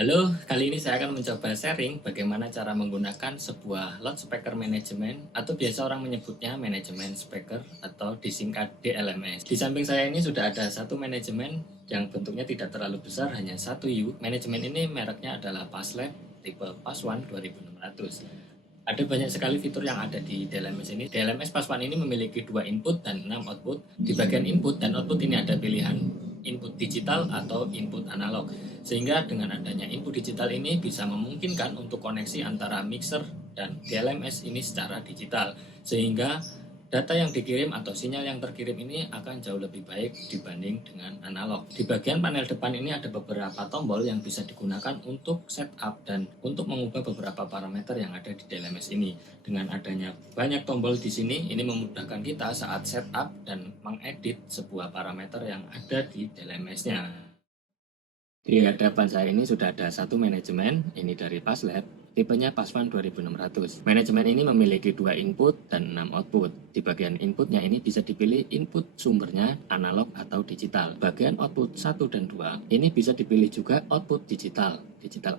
Halo, kali ini saya akan mencoba sharing bagaimana cara menggunakan sebuah loudspeaker management atau biasa orang menyebutnya manajemen speaker atau disingkat DLMS. Di samping saya ini sudah ada satu manajemen yang bentuknya tidak terlalu besar, hanya satu U. Manajemen ini mereknya adalah Passlab tipe PAS1 2600. Ada banyak sekali fitur yang ada di DLMS ini. DLMS PAS1 ini memiliki 2 input dan 6 output. Di bagian input dan output ini ada pilihan input digital atau input analog. Sehingga dengan adanya input digital ini bisa memungkinkan untuk koneksi antara mixer dan DLMS ini secara digital. Sehingga data yang dikirim atau sinyal yang terkirim ini akan jauh lebih baik dibanding dengan analog. Di bagian panel depan ini ada beberapa tombol yang bisa digunakan untuk setup dan untuk mengubah beberapa parameter yang ada di DLMS ini. Dengan adanya banyak tombol di sini, ini memudahkan kita saat setup dan mengedit sebuah parameter yang ada di DLMS-nya. Di hadapan saya ini sudah ada satu manajemen, ini dari Passlab, tipenya PAS1 2600. Manajemen ini memiliki 2 input dan 6 output. Di bagian inputnya ini bisa dipilih input sumbernya analog atau digital. Bagian output 1 dan 2 ini bisa dipilih juga output digital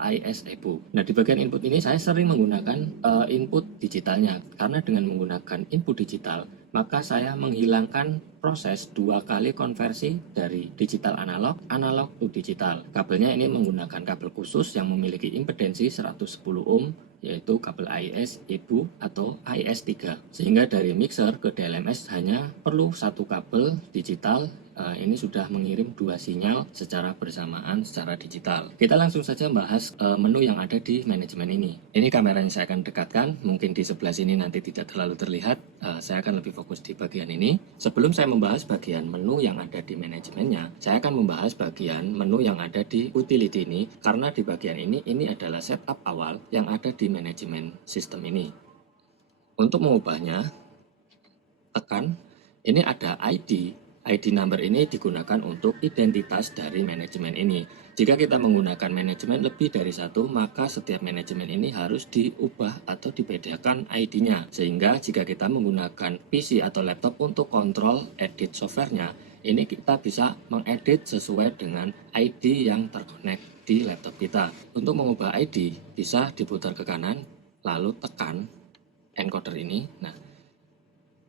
IS EBU. Nah, di bagian input ini saya sering menggunakan input digitalnya, karena dengan menggunakan input digital maka saya menghilangkan proses 2 kali konversi dari digital analog to digital. Kabelnya ini menggunakan kabel khusus yang memiliki impedensi 110 ohm, yaitu kabel AIS EBU atau AIS3. Sehingga dari mixer ke DLMS hanya perlu satu kabel digital. Ini sudah mengirim 2 sinyal secara bersamaan secara digital. Kita langsung saja bahas menu yang ada di manajemen ini. Ini kameranya saya akan dekatkan, mungkin di sebelah sini nanti tidak terlalu terlihat. Saya akan lebih fokus di bagian ini. Sebelum saya membahas bagian menu yang ada di manajemennya, saya akan membahas bagian menu yang ada di utility ini, karena di bagian ini adalah setup awal yang ada di manajemen sistem ini. Untuk mengubahnya, tekan, ini ada ID number ini digunakan untuk identitas dari manajemen ini. Jika kita menggunakan manajemen lebih dari satu, maka setiap manajemen ini harus diubah atau dibedakan ID-nya. Sehingga jika kita menggunakan PC atau laptop untuk kontrol edit softwarenya, ini kita bisa mengedit sesuai dengan ID yang terkonek di laptop kita. Untuk mengubah ID, bisa diputar ke kanan, lalu tekan encoder ini. Nah,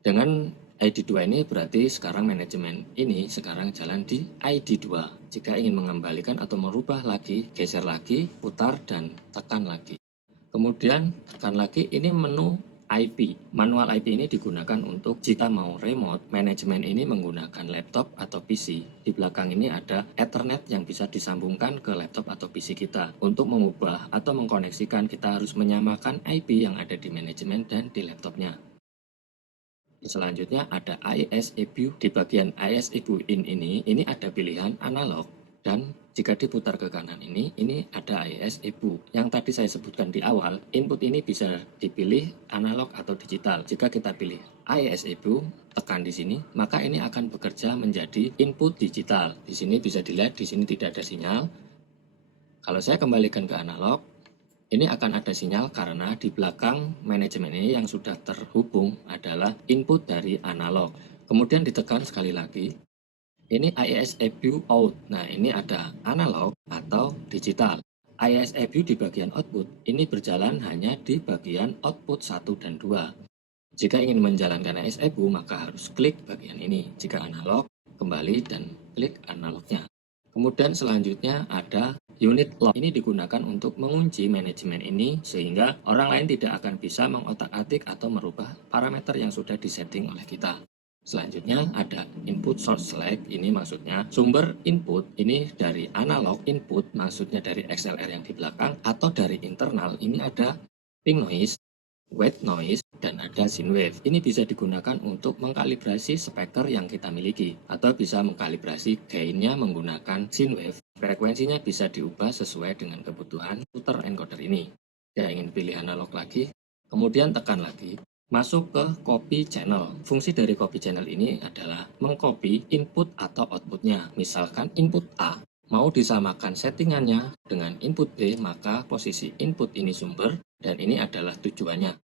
dengan ID 2 ini berarti sekarang manajemen ini sekarang jalan di ID 2. Jika ingin mengembalikan atau merubah lagi, geser lagi, putar dan tekan lagi. Kemudian tekan lagi, ini menu IP. Manual IP ini digunakan untuk jika mau remote, manajemen ini menggunakan laptop atau PC. Di belakang ini ada Ethernet yang bisa disambungkan ke laptop atau PC kita. Untuk mengubah atau mengkoneksikan, kita harus menyamakan IP yang ada di manajemen dan di laptopnya. Selanjutnya ada AIS EBU. Di bagian AIS EBU ini ada pilihan analog, dan jika diputar ke kanan ini ada AIS EBU. Yang tadi saya sebutkan di awal, input ini bisa dipilih analog atau digital. Jika kita pilih AIS EBU, tekan di sini, maka ini akan bekerja menjadi input digital. Di sini bisa dilihat, di sini tidak ada sinyal. Kalau saya kembalikan ke analog, ini akan ada sinyal karena di belakang manajemen ini yang sudah terhubung adalah input dari analog. Kemudian ditekan sekali lagi, ini AIS EBU out. Nah, ini ada analog atau digital. AIS EBU di bagian output ini berjalan hanya di bagian output 1 dan 2. Jika ingin menjalankan AIS EBU, maka harus klik bagian ini. Jika analog, kembali dan klik analognya. Kemudian selanjutnya ada unit lock. Ini digunakan untuk mengunci manajemen ini sehingga orang lain tidak akan bisa mengotak-atik atau merubah parameter yang sudah disetting oleh kita. Selanjutnya ada input source select. Ini maksudnya sumber input ini dari analog input, maksudnya dari XLR yang di belakang, atau dari internal. Ini ada pink noise, white noise, dan ada synthwave. Ini bisa digunakan untuk mengkalibrasi speaker yang kita miliki, atau bisa mengkalibrasi gainnya menggunakan synthwave. Frekuensinya bisa diubah sesuai dengan kebutuhan puter encoder ini. Jika ingin pilih analog lagi, kemudian tekan lagi, masuk ke copy channel. Fungsi dari copy channel ini adalah mengcopy input atau outputnya. Misalkan input A mau disamakan settingannya dengan input B, maka posisi input ini sumber dan ini adalah tujuannya.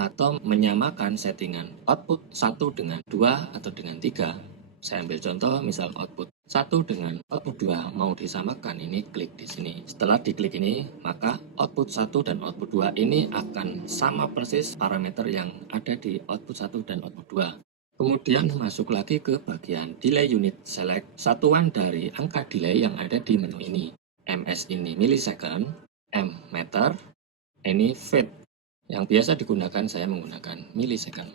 Atau menyamakan settingan output 1 dengan 2 atau dengan 3, Saya ambil contoh, misal output 1 dengan output 2 mau disamakan, ini klik di sini. Setelah diklik ini, maka output 1 dan output 2 ini akan sama persis parameter yang ada di output 1 dan output 2. Kemudian masuk lagi ke bagian delay unit, select satuan dari angka delay yang ada di menu ini. ms ini millisecond, m meter, ini feet. Yang biasa digunakan saya menggunakan millisecond.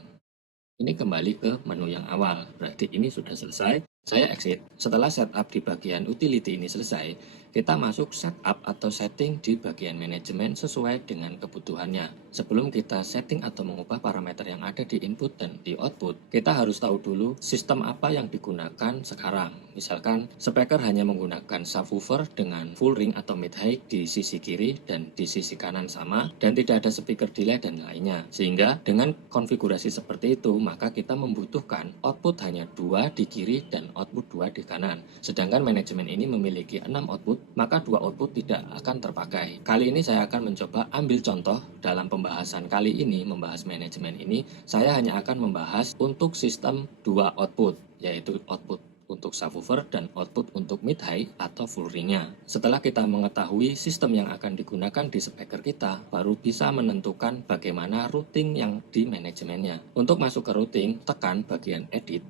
Ini kembali ke menu yang awal, berarti ini sudah selesai. Saya exit. Setelah setup di bagian utility ini selesai, kita masuk setup atau setting di bagian manajemen sesuai dengan kebutuhannya. Sebelum kita setting atau mengubah parameter yang ada di input dan di output, kita harus tahu dulu sistem apa yang digunakan sekarang. Misalkan speaker hanya menggunakan subwoofer dengan full ring atau mid high di sisi kiri dan di sisi kanan sama, dan tidak ada speaker delay dan lainnya. Sehingga dengan konfigurasi seperti itu, maka kita membutuhkan output hanya 2 di kiri dan output 2 di kanan. Sedangkan manajemen ini memiliki 6 output, maka 2 output tidak akan terpakai. Kali ini saya akan mencoba ambil contoh dalam pembahasan kali ini, membahas manajemen ini, saya hanya akan membahas untuk sistem 2 output, yaitu output untuk subwoofer dan output untuk mid high atau full ringnya. Setelah kita mengetahui sistem yang akan digunakan di speaker kita, baru bisa menentukan bagaimana routing yang di manajemennya. Untuk masuk ke routing, tekan bagian edit.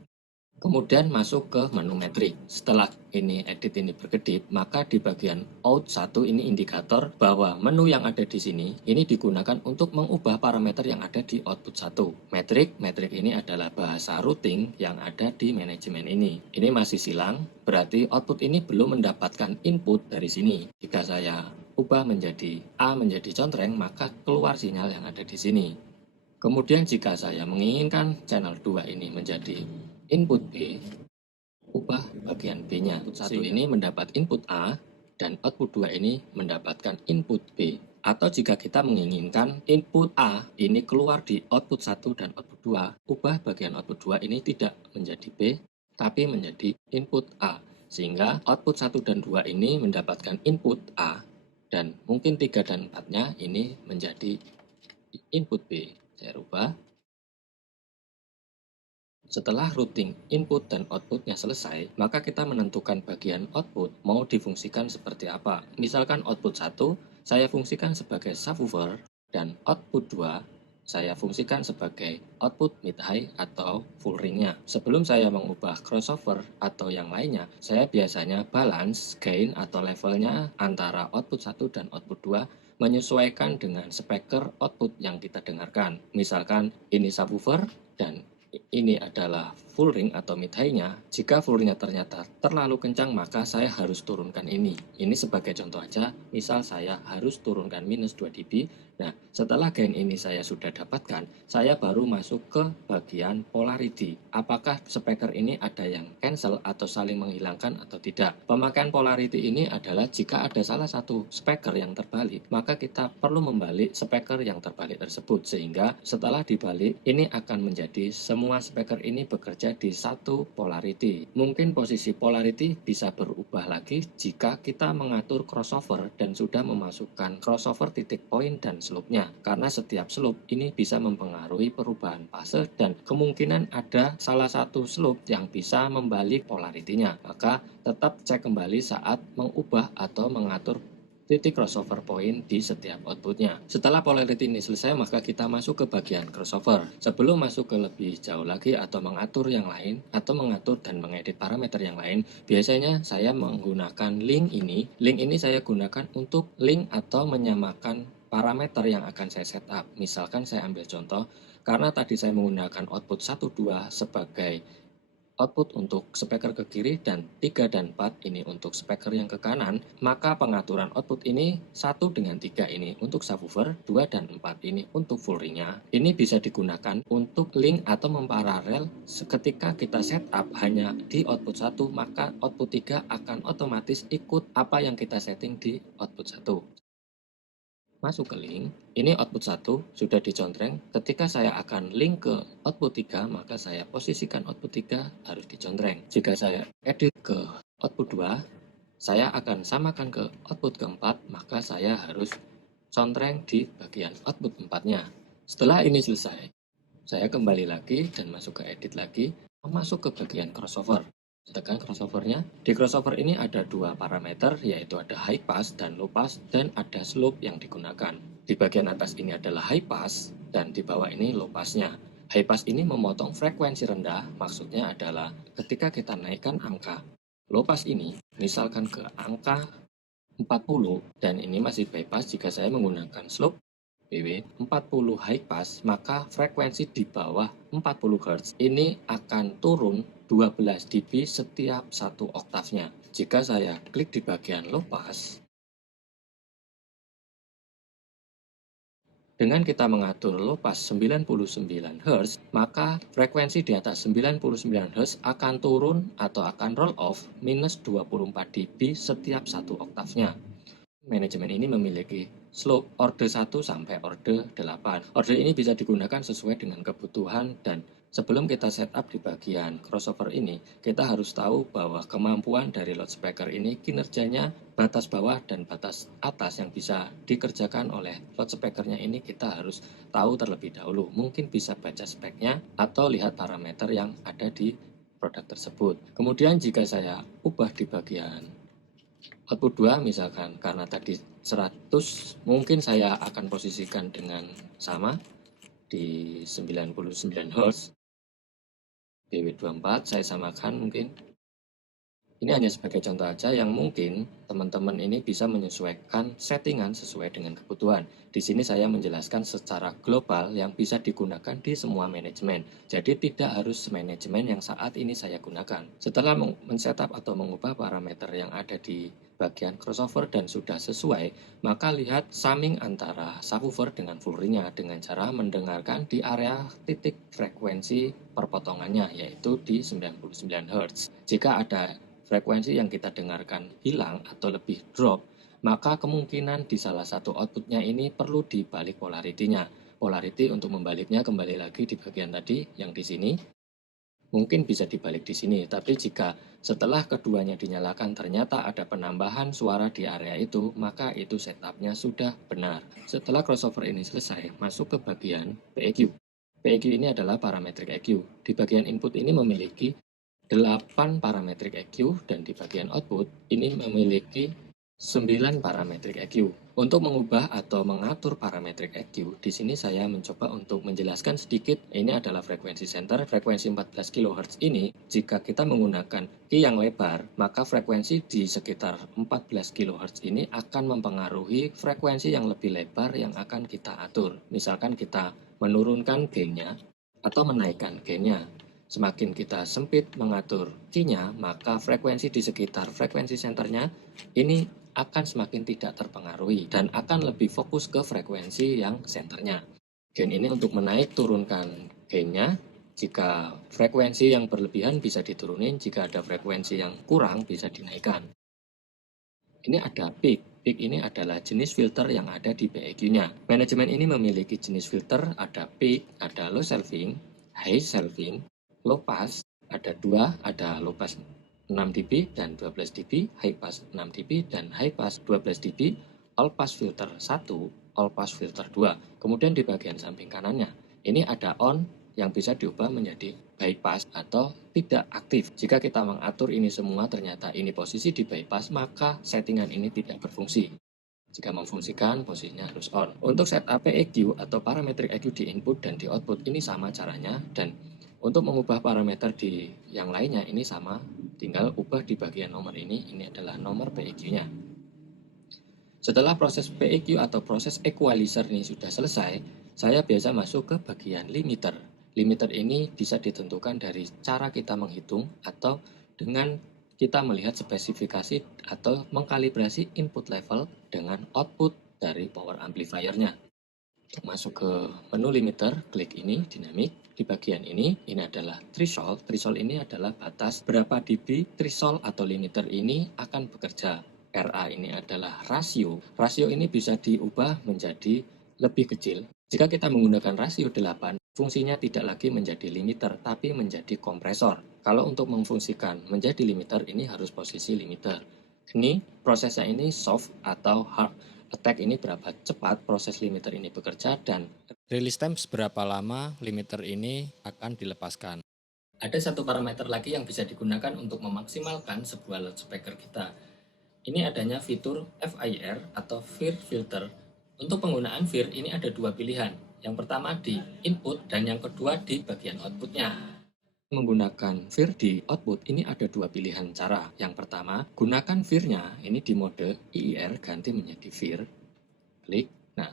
Kemudian masuk ke menu metrik. Setelah ini edit ini berkedip, maka di bagian out 1 ini indikator bahwa menu yang ada di sini ini digunakan untuk mengubah parameter yang ada di output 1. Metrik ini adalah bahasa routing yang ada di manajemen ini. Ini masih silang, berarti output ini belum mendapatkan input dari sini. Jika saya ubah menjadi A menjadi contreng, maka keluar sinyal yang ada di sini. Kemudian jika saya menginginkan channel 2 ini menjadi input B, ubah bagian B-nya. Output 1 ini mendapat input A dan output 2 ini mendapatkan input B. Atau jika kita menginginkan input A ini keluar di output 1 dan output 2, ubah bagian output 2 ini tidak menjadi B, tapi menjadi input A. Sehingga output 1 dan 2 ini mendapatkan input A, dan mungkin 3 dan 4-nya ini menjadi input B. Saya rubah. Setelah routing input dan outputnya selesai, maka kita menentukan bagian output mau difungsikan seperti apa. Misalkan output 1 saya fungsikan sebagai subwoofer, dan output 2 saya fungsikan sebagai output mid high atau full ringnya. Sebelum saya mengubah crossover atau yang lainnya, saya biasanya balance gain atau levelnya antara output 1 dan output 2 menyesuaikan dengan speaker output yang kita dengarkan. Misalkan ini subwoofer dan ini adalah full ring atau mid high-nya. Jika full ringnya ternyata terlalu kencang, maka saya harus turunkan ini. Ini sebagai contoh aja, misal saya harus turunkan minus 2 dB. Nah, setelah gain ini saya sudah dapatkan, saya baru masuk ke bagian polarity. Apakah speaker ini ada yang cancel atau saling menghilangkan atau tidak? Pemakaian polarity ini adalah jika ada salah satu speaker yang terbalik, maka kita perlu membalik speaker yang terbalik tersebut. Sehingga setelah dibalik, ini akan menjadi semua speaker ini bekerja di satu polarity. Mungkin posisi polarity bisa berubah lagi jika kita mengatur crossover dan sudah memasukkan crossover titik point dan slope-nya, karena setiap slope ini bisa mempengaruhi perubahan fase dan kemungkinan ada salah satu slope yang bisa membalik polarity-nya. Maka tetap cek kembali saat mengubah atau mengatur titik crossover point di setiap outputnya. Setelah polarity ini selesai, maka kita masuk ke bagian crossover. Sebelum masuk ke lebih jauh lagi atau mengatur yang lain, atau mengatur dan mengedit parameter yang lain, biasanya saya menggunakan link ini. Link ini saya gunakan untuk link atau menyamakan parameter yang akan saya setup. Misalkan saya ambil contoh, karena tadi saya menggunakan output 1, 2 sebagai output untuk speaker ke kiri dan 3 dan 4 ini untuk speaker yang ke kanan, maka pengaturan output ini 1 dengan 3 ini untuk subwoofer, 2 dan 4 ini untuk full ringnya. Ini bisa digunakan untuk link atau memparalel. Ketika kita setup hanya di output 1, maka output 3 akan otomatis ikut apa yang kita setting di output 1. Masuk ke link, ini output 1 sudah dicontreng. Ketika saya akan link ke output 3, maka saya posisikan output 3 harus dicontreng. Jika saya edit ke output 2, saya akan samakan ke output keempat, maka saya harus contreng di bagian output 4-nya. Setelah ini selesai, saya kembali lagi dan masuk ke edit lagi. Masuk ke bagian crossover. Tekan crossovernya. Di crossover ini ada dua parameter, yaitu ada high pass dan low pass, dan ada slope yang digunakan. Di bagian atas ini adalah high pass, dan di bawah ini low passnya. High pass ini memotong frekuensi rendah, maksudnya adalah ketika kita naikkan angka low pass ini, misalkan ke angka 40, dan ini masih bypass jika saya menggunakan slope BW 40 high pass, maka frekuensi di bawah 40 Hz ini akan turun 12 dB setiap satu oktavnya. Jika saya klik di bagian low pass, dengan kita mengatur low pass 99 Hz, maka frekuensi di atas 99 Hz akan turun atau akan roll off minus 24 dB setiap satu oktavnya. Manajemen ini memiliki slope orde 1 sampai orde 8. Orde ini bisa digunakan sesuai dengan kebutuhan, dan sebelum kita setup di bagian crossover ini, kita harus tahu bahwa kemampuan dari loudspeaker ini kinerjanya batas bawah dan batas atas yang bisa dikerjakan oleh loudspeakernya ini kita harus tahu terlebih dahulu. Mungkin bisa baca speknya atau lihat parameter yang ada di produk tersebut. Kemudian jika saya ubah di bagian output 2 misalkan, karena tadi 100, mungkin saya akan posisikan dengan sama di 99 Hz. BW24 saya samakan mungkin. Ini hanya sebagai contoh aja yang mungkin teman-teman ini bisa menyesuaikan settingan sesuai dengan kebutuhan. Di sini saya menjelaskan secara global yang bisa digunakan di semua manajemen. Jadi tidak harus manajemen yang saat ini saya gunakan. Setelah men-setup atau mengubah parameter yang ada di bagian crossover dan sudah sesuai, maka lihat summing antara subwoofer dengan full ringnya dengan cara mendengarkan di area titik frekuensi perpotongannya, yaitu di 99 Hz. Jika ada frekuensi yang kita dengarkan hilang atau lebih drop, maka kemungkinan di salah satu outputnya ini perlu dibalik polaritinya. Polarity untuk membaliknya kembali lagi di bagian tadi yang di sini, mungkin bisa dibalik di sini. Tapi jika setelah keduanya dinyalakan ternyata ada penambahan suara di area itu, maka itu setupnya sudah benar. Setelah crossover ini selesai, masuk ke bagian PEQ. PEQ ini adalah parametric EQ. Di bagian input ini memiliki 8 parametric EQ, dan di bagian output ini memiliki 9 parametric EQ. Untuk mengubah atau mengatur parametric EQ, di sini saya mencoba untuk menjelaskan sedikit. Ini adalah frekuensi center, frekuensi 14 kHz ini. Jika kita menggunakan key yang lebar, maka frekuensi di sekitar 14 kHz ini akan mempengaruhi frekuensi yang lebih lebar yang akan kita atur. Misalkan kita menurunkan gain-nya atau menaikkan gain-nya. Semakin kita sempit mengatur key-nya, maka frekuensi di sekitar frekuensi senternya ini akan semakin tidak terpengaruhi dan akan lebih fokus ke frekuensi yang senternya. Gain ini untuk menaik turunkan gain-nya. Jika frekuensi yang berlebihan bisa diturunin, jika ada frekuensi yang kurang bisa dinaikkan. Ini ada peak. Peak ini adalah jenis filter yang ada di PEQ-nya. Manajemen ini memiliki jenis filter, ada peak, ada low shelving, high shelving, low pass, ada dua, ada low pass 6 dB dan 12 dB, high pass 6 dB dan high pass 12 dB, all pass filter 1, all pass filter 2. Kemudian di bagian samping kanannya, ini ada on yang bisa diubah menjadi bypass atau tidak aktif. Jika kita mengatur ini semua ternyata ini posisi di bypass, maka settingan ini tidak berfungsi. Jika memfungsikan, posisinya harus on. Untuk setup PEQ atau parametric EQ di input dan di output ini sama caranya, dan untuk mengubah parameter di yang lainnya ini sama, tinggal ubah di bagian nomor ini adalah nomor PEQ-nya. Setelah proses PEQ atau proses equalizer ini sudah selesai, saya biasa masuk ke bagian limiter. Limiter ini bisa ditentukan dari cara kita menghitung atau dengan kita melihat spesifikasi atau mengkalibrasi input level dengan output dari power amplifier-nya. Untuk masuk ke menu limiter, klik ini, dinamik. Di bagian ini adalah threshold. Threshold ini adalah batas berapa dB threshold atau limiter ini akan bekerja. RA ini adalah rasio. Rasio ini bisa diubah menjadi lebih kecil. Jika kita menggunakan rasio 8, fungsinya tidak lagi menjadi limiter, tapi menjadi kompresor. Kalau untuk memfungsikan menjadi limiter, ini harus posisi limiter. Ini prosesnya ini soft atau hard attack ini berapa cepat proses limiter ini bekerja, dan release time seberapa lama limiter ini akan dilepaskan. Ada satu parameter lagi yang bisa digunakan untuk memaksimalkan sebuah loudspeaker kita. Ini adanya fitur FIR atau Fear Filter. Untuk penggunaan Fear ini ada dua pilihan. Yang pertama di input dan yang kedua di bagian outputnya. Menggunakan Fear di output ini ada dua pilihan cara. Yang pertama, gunakan Fear-nya ini di mode IIR ganti menjadi Fear. Klik. Nah,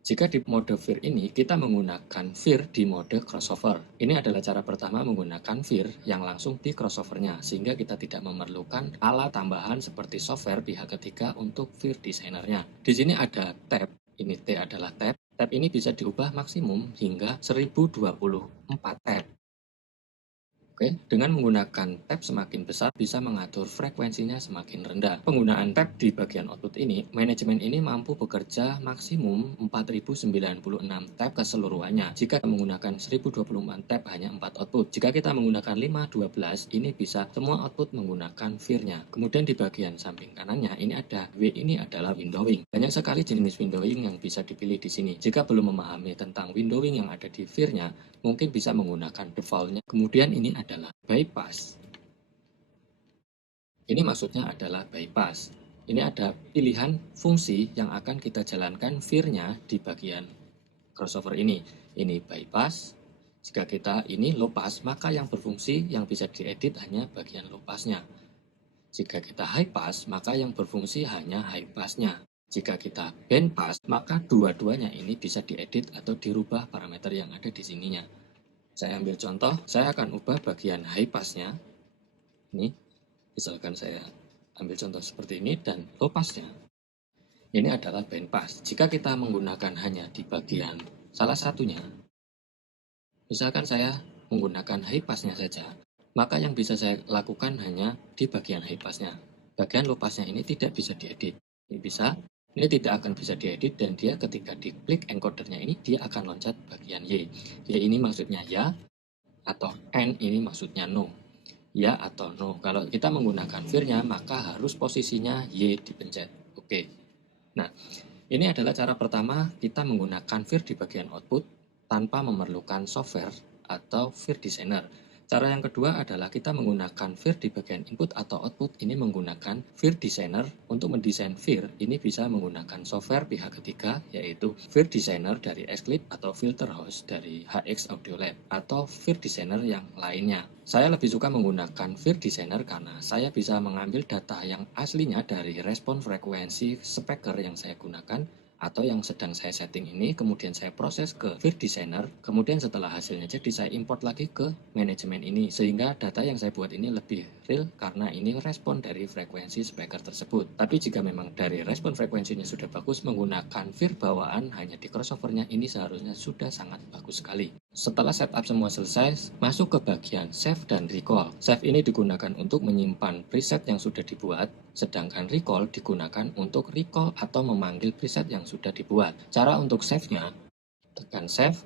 jika di mode Fear ini kita menggunakan Fear di mode crossover. Ini adalah cara pertama menggunakan Fear yang langsung di crossovernya, sehingga kita tidak memerlukan alat tambahan seperti software pihak ketiga untuk Fear designernya. Di sini ada tab, ini T adalah tab. Tab ini bisa diubah maksimum hingga 1024 tab. Oke, dengan menggunakan tab semakin besar bisa mengatur frekuensinya semakin rendah. Penggunaan tab di bagian output ini, manajemen ini mampu bekerja maksimum 4096 tab keseluruhannya. Jika menggunakan 1024 tab hanya 4 output. Jika kita menggunakan 512, ini bisa semua output menggunakan Fear-nya. Kemudian di bagian samping kanannya ini ada W, ini adalah windowing. Banyak sekali jenis windowing yang bisa dipilih di sini. Jika belum memahami tentang windowing yang ada di Fear-nya, mungkin bisa menggunakan default-nya. Kemudian ini adalah bypass. Ini maksudnya adalah bypass. Ini ada pilihan fungsi yang akan kita jalankan Fear-nya di bagian crossover ini. Ini bypass. Jika kita ini low pass, maka yang berfungsi yang bisa diedit hanya bagian low pass-nya. Jika kita high pass, maka yang berfungsi hanya high pass-nya. Jika kita band pass, maka dua-duanya ini bisa diedit atau dirubah parameter yang ada di sininya. Saya ambil contoh, saya akan ubah bagian high pass-nya. Ini, misalkan saya ambil contoh seperti ini, dan low pass-nya. Ini adalah band pass. Jika kita menggunakan hanya di bagian salah satunya, misalkan saya menggunakan high pass-nya saja, maka yang bisa saya lakukan hanya di bagian high pass-nya. Bagian low pass-nya ini tidak bisa diedit. Ini tidak akan bisa diedit, dan dia ketika diklik encodernya ini, dia akan loncat bagian Y. Y ini maksudnya ya, atau N ini maksudnya no. Ya atau no. Kalau kita menggunakan Fear-nya, maka harus posisinya Y dipencet. Oke. Nah, ini adalah cara pertama kita menggunakan Fear di bagian output tanpa memerlukan software atau Fear designer. Cara yang kedua adalah kita menggunakan Fear di bagian input atau output. Ini menggunakan Fear designer. Untuk mendesain Fear, ini bisa menggunakan software pihak ketiga, yaitu Fear designer dari XClip atau Filterhouse dari HX Audio Lab, atau Fear designer yang lainnya. Saya lebih suka menggunakan Fear designer karena saya bisa mengambil data yang aslinya dari respon frekuensi speaker yang saya gunakan atau yang sedang saya setting ini, kemudian saya proses ke Fear designer, kemudian setelah hasilnya jadi saya import lagi ke manajemen ini, sehingga data yang saya buat ini lebih real karena ini respon dari frekuensi speaker tersebut. Tapi jika memang dari respon frekuensinya sudah bagus, menggunakan Fear bawaan hanya di crossovernya ini seharusnya sudah sangat bagus sekali. Setelah setup semua selesai, masuk ke bagian save dan recall. Save ini digunakan untuk menyimpan preset yang sudah dibuat, sedangkan recall digunakan untuk recall atau memanggil preset yang sudah dibuat. Cara untuk save-nya, tekan save.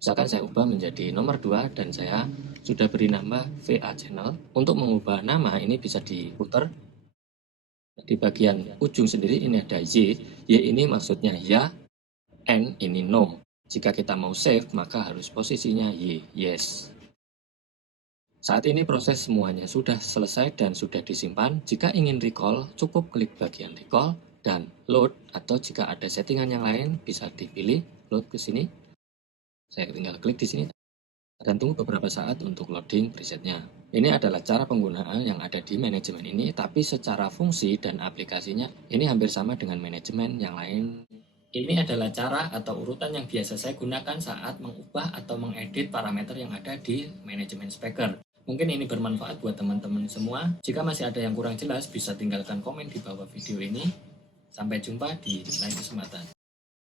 Misalkan saya ubah menjadi nomor 2 dan saya sudah beri nama VA channel. Untuk mengubah nama ini bisa diputar. Di bagian ujung sendiri ini ada Y. Y ini maksudnya ya, N ini no. Jika kita mau save, maka harus posisinya Y, yes. Saat ini proses semuanya sudah selesai dan sudah disimpan. Jika ingin recall, cukup klik bagian recall dan load, atau jika ada settingan yang lain bisa dipilih load ke sini. Saya tinggal klik di sini dan tunggu beberapa saat untuk loading presetnya. Ini adalah cara penggunaan yang ada di manajemen ini, tapi secara fungsi dan aplikasinya ini hampir sama dengan manajemen yang lain. Ini adalah cara atau urutan yang biasa saya gunakan saat mengubah atau mengedit parameter yang ada di manajemen speaker. Mungkin ini bermanfaat buat teman-teman semua. Jika masih ada yang kurang jelas, bisa tinggalkan komen di bawah video ini. Sampai jumpa di lain kesempatan.